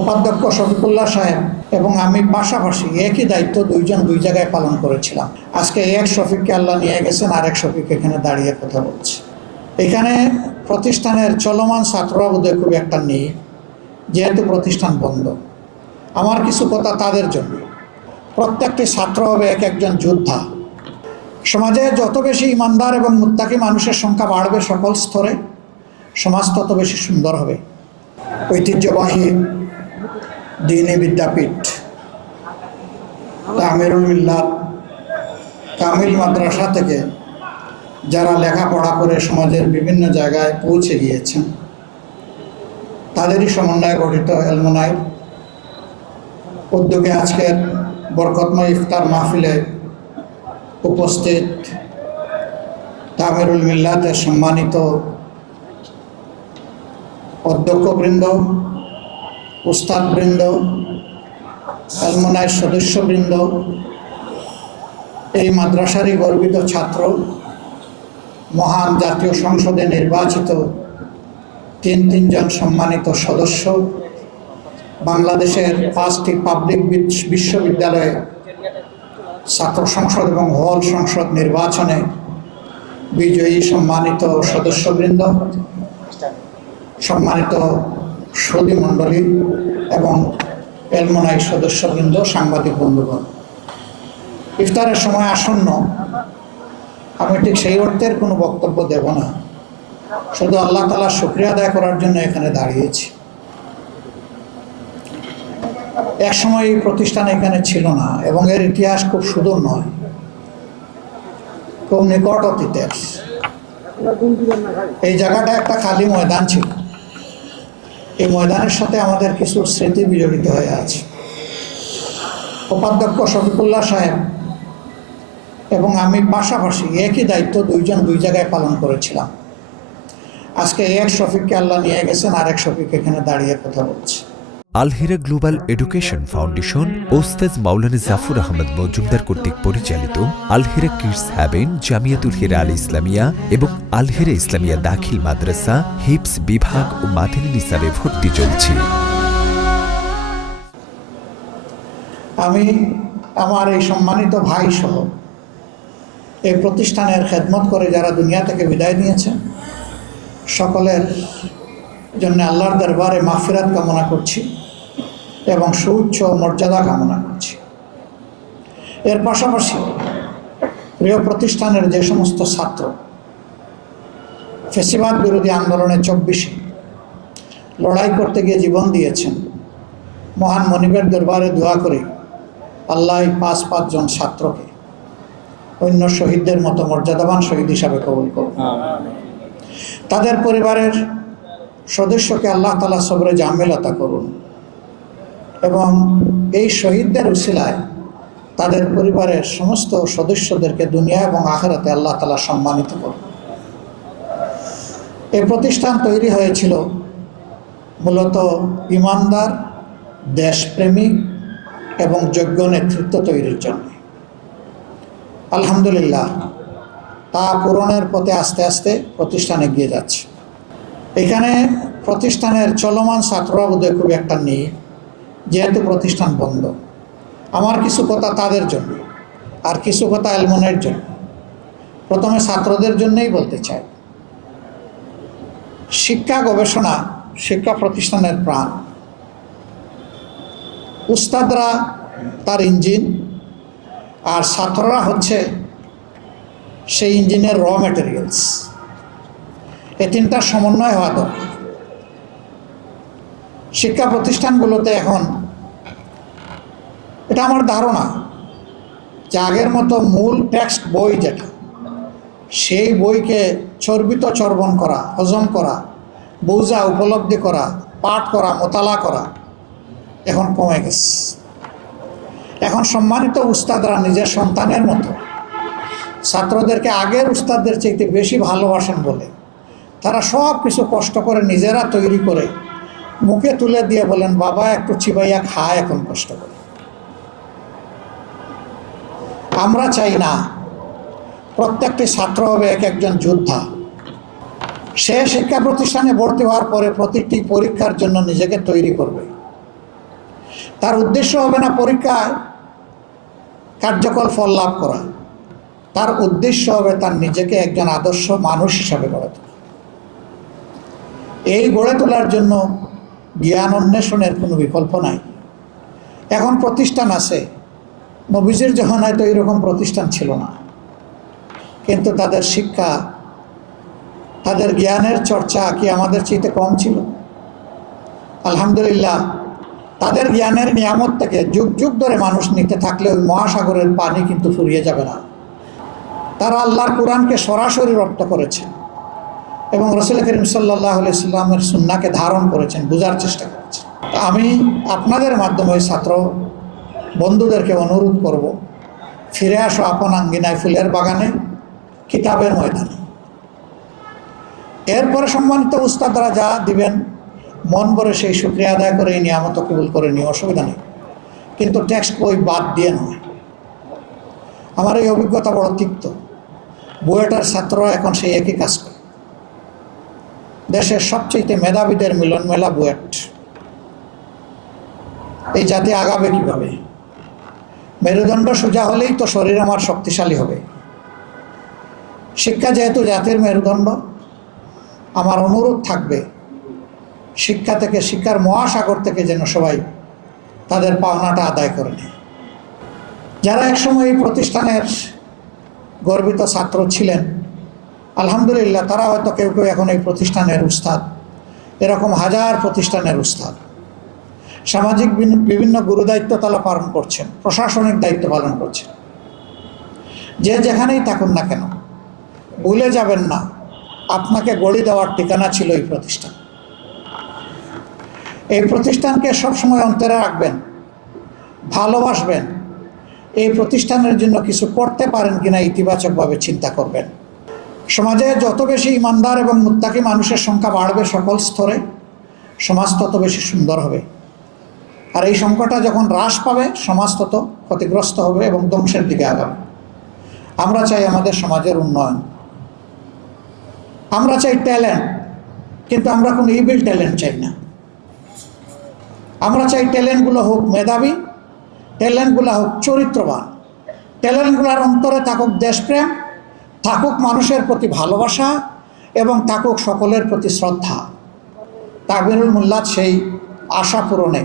উপাধ্যক্ষ শফিকুল্লাহ সাহেব এবং আমি পাশাপাশি একই দায়িত্ব দুইজন দুই জায়গায় পালন করেছিলাম। আজকে এক শফিককে আল্লাহ নিয়ে গেছেন, আরেক শফিক এখানে দাঁড়িয়ে কথা বলছে। এখানে প্রতিষ্ঠানের চলমান ছাত্ররা বোধহয় খুব একটা নেই, যেহেতু প্রতিষ্ঠান বন্ধ। আমার কিছু কথা তাদের জন্য। প্রত্যেকটি ছাত্র হবে এক একজন যোদ্ধা। সমাজে যত বেশি ইমানদার এবং মুত্তাকি মানুষের সংখ্যা বাড়বে সকল স্তরে, সমাজ তত বেশি সুন্দর হবে। ঐতিহ্যবাহী দ্বীনি বিদ্যাপীঠ তামিরুল মিল্লাত কামিল মাদ্রাসা থেকে যারা লেখাপড়া করে সমাজের বিভিন্ন জায়গায় পৌঁছে গিয়েছেন, তাদেরই সমন্বয়ে গঠিত এলমনাইর উদ্যোগে আজকের বরকতময় ইফতার মাহফিলে উপস্থিত তামিরুল মিল্লাতের সম্মানিত অধ্যক্ষবৃন্দ, উস্তাদবৃন্দ, এলমনাইর সদস্যবৃন্দ, এই মাদ্রাসারই গর্বিত ছাত্র, মহান জাতীয় সংসদে নির্বাচিত তিনজন সম্মানিত সদস্য, বাংলাদেশের 5টি পাবলিক বিশ্ববিদ্যালয়ে ছাত্র সংসদ এবং হল সংসদ নির্বাচনে বিজয়ী সম্মানিত সদস্যবৃন্দ, সম্মানিত সুধী মণ্ডলী এবং এলমনাই সদস্যবৃন্দ, সাংবাদিক বন্ধুগণ, ইফতারের সময় আসন্ন। আমি ঠিক সেই অর্থের কোনো বক্তব্য দেব না, শুধু আল্লাহ তাআলার শুকরিয়া আদায় করার জন্য এখানে দাঁড়িয়েছি। এক সময় এই প্রতিষ্ঠান এখানে ছিল না এবং এর ইতিহাস খুব সুদূর নয়, খুব নিকট অতীতের। এই জায়গাটা একটা খালি ময়দান ছিল। এই ময়দানের সাথে আমাদের কিছু স্মৃতি বিজড়িত হয়ে আছে। উপাধ্যক্ষ শফিকুল্লাহ সাহেব এবং আমি পাশাপাশি একই দায়িত্ব দুইজন দুই জায়গায় পালন করেছিলাম। আজকে এক শফিককে আল্লাহ নিয়ে গেছেন, আরেক শফিক এখানে দাঁড়িয়ে কথা বলছে। আল হিরা গ্লোবাল এডুকেশন ফাউন্ডেশন ওস্তাদ মাওলানা জাফর আহমদ মজুমদার কর্তৃক পরিচালিত আল হিরা কিডস হ্যাভেন, জামিয়াতুল হিরা আল ইসলামিয়া এবং আল হিরা ইসলামিয়া দাখিল মাদ্রাসা, হিপস বিভাগ ও মাদানী নিসাবে ভর্তি চলছে। আমি আমার এই সম্মানিত ভাই সহ এই প্রতিষ্ঠানের খেদমত করে যারা দুনিয়া থেকে বিদায় নিয়েছেন, সকলের জন্য আল্লাহর দরবারে মাগফিরাত কামনা করছি এবং সুউচ্চ মর্যাদা কামনা করছি। এর পাশাপাশি প্রিয় প্রতিষ্ঠানের যে সমস্ত ছাত্র ফ্যাসিবাদ বিরোধী আন্দোলনে 24 লড়াই করতে গিয়ে জীবন দিয়েছেন, মহান মনিবের দরবারে দোয়া করি আল্লাহ 5 জন ছাত্রকে অন্য শহীদদের মতো মর্যাদাবান শহীদ হিসাবে কবুল করুন। তাদের পরিবারের সদস্যকে আল্লাহ তাআলা সবরে জামিল আতা করুন এবং এই শহীদদের উসিলায় তাদের পরিবারের সমস্ত সদস্যদেরকে দুনিয়া এবং আখিরাতে আল্লাহ তাআলা সম্মানিত করুন। এই প্রতিষ্ঠান তৈরি হয়েছিল মূলত ইমানদার, দেশপ্রেমিক এবং যোগ্য নেতৃত্ব তৈরির জন্য। আলহামদুলিল্লাহ, তা পূরণের পথে আস্তে আস্তে প্রতিষ্ঠান এগিয়ে যাচ্ছে। এখানে প্রতিষ্ঠানের চলমান ছাত্ররা বোধহয় খুব একটা নেই, যেহেতু প্রতিষ্ঠান বন্ধ। আমার কিছু কথা তাদের জন্য আর কিছু কথা এলমনের জন্য। প্রথমে ছাত্রদের জন্যই বলতে চাই, শিক্ষা গবেষণা শিক্ষা প্রতিষ্ঠানের প্রাণ। উস্তাদরা তার ইঞ্জিন আর ছাত্ররা হচ্ছে সেই ইঞ্জিনের র ম্যাটেরিয়ালস। এই তিনটার সমন্বয় হওয়া দরকার। শিক্ষা প্রতিষ্ঠানগুলোতে এখন এটা আমার ধারণা যে আগের মতো মূল টেক্সট বই যেটা, সেই বইকে চর্বিত চর্বণ করা, হজম করা, বোঝা, উপলব্ধি করা, পাঠ করা, মোতালা করা এখন কমে গেছে। এখন সম্মানিত উস্তাদরা নিজের সন্তানের মতো ছাত্রদেরকে আগের উস্তাদদের চাইতে বেশি ভালোবাসেন বলে তারা সব কিছু কষ্ট করে নিজেরা তৈরি করে মুখে তুলে দিয়ে বলেন, বাবা একটু চিবাইয়া খায় এখন কষ্ট করে। আমরা চাই না প্রত্যেকটি ছাত্র হবে এক একজন যোদ্ধা। সে শিক্ষা প্রতিষ্ঠানে ভর্তি হওয়ার পরে প্রতিটি পরীক্ষার জন্য নিজেকে তৈরি করবে। তার উদ্দেশ্য হবে না পরীক্ষায় কার্যকর ফল লাভ করা, তার উদ্দেশ্য হবে তার নিজেকে একজন আদর্শ মানুষ হিসাবে গড়ে তোলা। এই গড়ে তোলার জন্য জ্ঞান অন্বেষণের কোনো বিকল্প নাই। এখন প্রতিষ্ঠান আছে, নবীজির জামানায় তো এরকম প্রতিষ্ঠান ছিল না, কিন্তু তাদের শিক্ষা, তাদের জ্ঞানের চর্চা কি আমাদের চাইতে কম ছিল? আলহামদুলিল্লাহ, তাদের জ্ঞানের নিয়ামত থেকে যুগ যুগ ধরে মানুষ নিতে থাকলে ওই মহাসাগরের পানি কিন্তু ফুরিয়ে যাবে না। তারা আল্লাহর কোরআনকে সরাসরি রপ্ত করেছেন এবং রাসূল করিম সাল্লাল্লাহু আলাইহি সাল্লামের সুন্নাহকে ধারণ করেছেন, বোঝার চেষ্টা করেছেন। আমি আপনাদের মাধ্যমে ওই ছাত্র বন্ধুদেরকে অনুরোধ করব, ফিরে আসো আপন আঙ্গিনায়, ফুলের বাগানে, কিতাবের ময়দানে। এরপরে সম্মানিত উস্তাদরা যা দিবেন মন ভরে সেই শুকরিয়া আদায় করে এই নিয়ামত কবুল করে নিয়ে অসুবিধা নেই, কিন্তু টেক্সট বই বাদ দিয়ে নয়। আমার এই অভিজ্ঞতা বড় তিক্ত। বুয়েটার ছাত্ররা এখন সেই একই কাজ করে। দেশের সবচেয়ে মেধাবীদের মিলন মেলা বুয়েট। এই জাতি আগাবে কিভাবে? মেরুদণ্ড সোজা হলেই তো শরীর আমার শক্তিশালী হবে। শিক্ষা যেহেতু জাতির মেরুদণ্ড, আমার অনুরোধ থাকবে শিক্ষা থেকে, শিক্ষার মহাসাগর থেকে যেন সবাই তাদের পাওনাটা আদায় করে নেয়। যারা একসময় এই প্রতিষ্ঠানের গর্বিত ছাত্র ছিলেন, আলহামদুলিল্লাহ, তারা হয়তো কেউ কেউ এখন এই প্রতিষ্ঠানের উস্তাদ, এরকম হাজার প্রতিষ্ঠানের উস্তাদ। সামাজিক বিভিন্ন গুরুদায়িত্ব তারা পালন করছেন, প্রশাসনিক দায়িত্ব পালন করছেন। যে যেখানেই থাকুন না কেন, ভুলে যাবেন না আপনাকে গড়ে দেওয়ার ঠিকানা ছিল এই প্রতিষ্ঠান। এই প্রতিষ্ঠানকে সবসময় অন্তরে রাখবেন, ভালোবাসবেন। এই প্রতিষ্ঠানের জন্য কিছু করতে পারেন কিনা ইতিবাচকভাবে চিন্তা করবেন। সমাজে যত বেশি ইমানদার এবং মুত্তাকি মানুষের সংখ্যা বাড়বে সকল স্তরে, সমাজ তত বেশি সুন্দর হবে। আর এই সংখ্যাটা যখন হ্রাস পাবে, সমাজ তত ক্ষতিগ্রস্ত হবে এবং ধ্বংসের দিকে আগাবে। আমরা চাই আমাদের সমাজের উন্নয়ন, আমরা চাই ট্যালেন্ট, কিন্তু আমরা কোনো ইভিল ট্যালেন্ট চাই না। আমরা চাই ট্যালেন্টগুলো হোক মেধাবী, ট্যালেন্টগুলো হোক চরিত্রবান, ট্যালেন্টগুলোর অন্তরে থাকুক দেশপ্রেম, থাকুক মানুষের প্রতি ভালোবাসা এবং থাকুক সকলের প্রতি শ্রদ্ধা। তাকবীরুল মিল্লাত সেই আশা পূরণে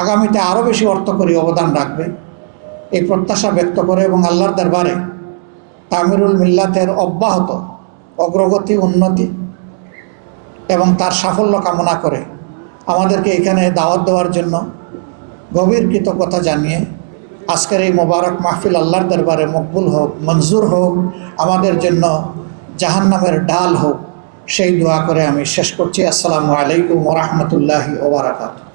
আগামীতে আরও বেশি অর্থকরী অবদান রাখবে, এই প্রত্যাশা ব্যক্ত করে এবং আল্লাহর দরবারে তাকবীরুল মিল্লাতের অব্যাহত অগ্রগতি, উন্নতি এবং তার সাফল্য কামনা করে আমাদেরকে এখানে দাওয়াত দেওয়ার জন্য গভীর কৃতজ্ঞতা জানিয়ে আজকের এই মোবারক মাহফিল আল্লাহর দরবারে মকবুল হোক, মঞ্জুর হোক, আমাদের জন্য জাহান্নামের ঢাল হোক, সেই দোয়া করে আমি শেষ করছি। আসসালামু আলাইকুম ওয়া রাহমাতুল্লাহি ওয়া বারাকাতুহু।